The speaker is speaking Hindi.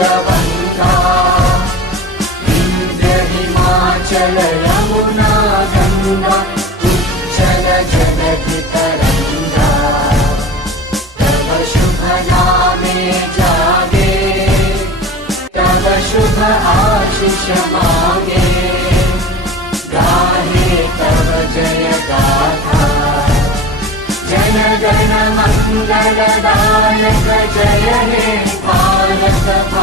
बलवन्ता विन्ध्य हिमाचल यमुना गङ्गा उच्चल जगति तरङ्गा तव शुभ नामे जागे तव शुभ आशीष मागे गाहे तव जय गाथा जन गण मंगलदायक जय हे भारत।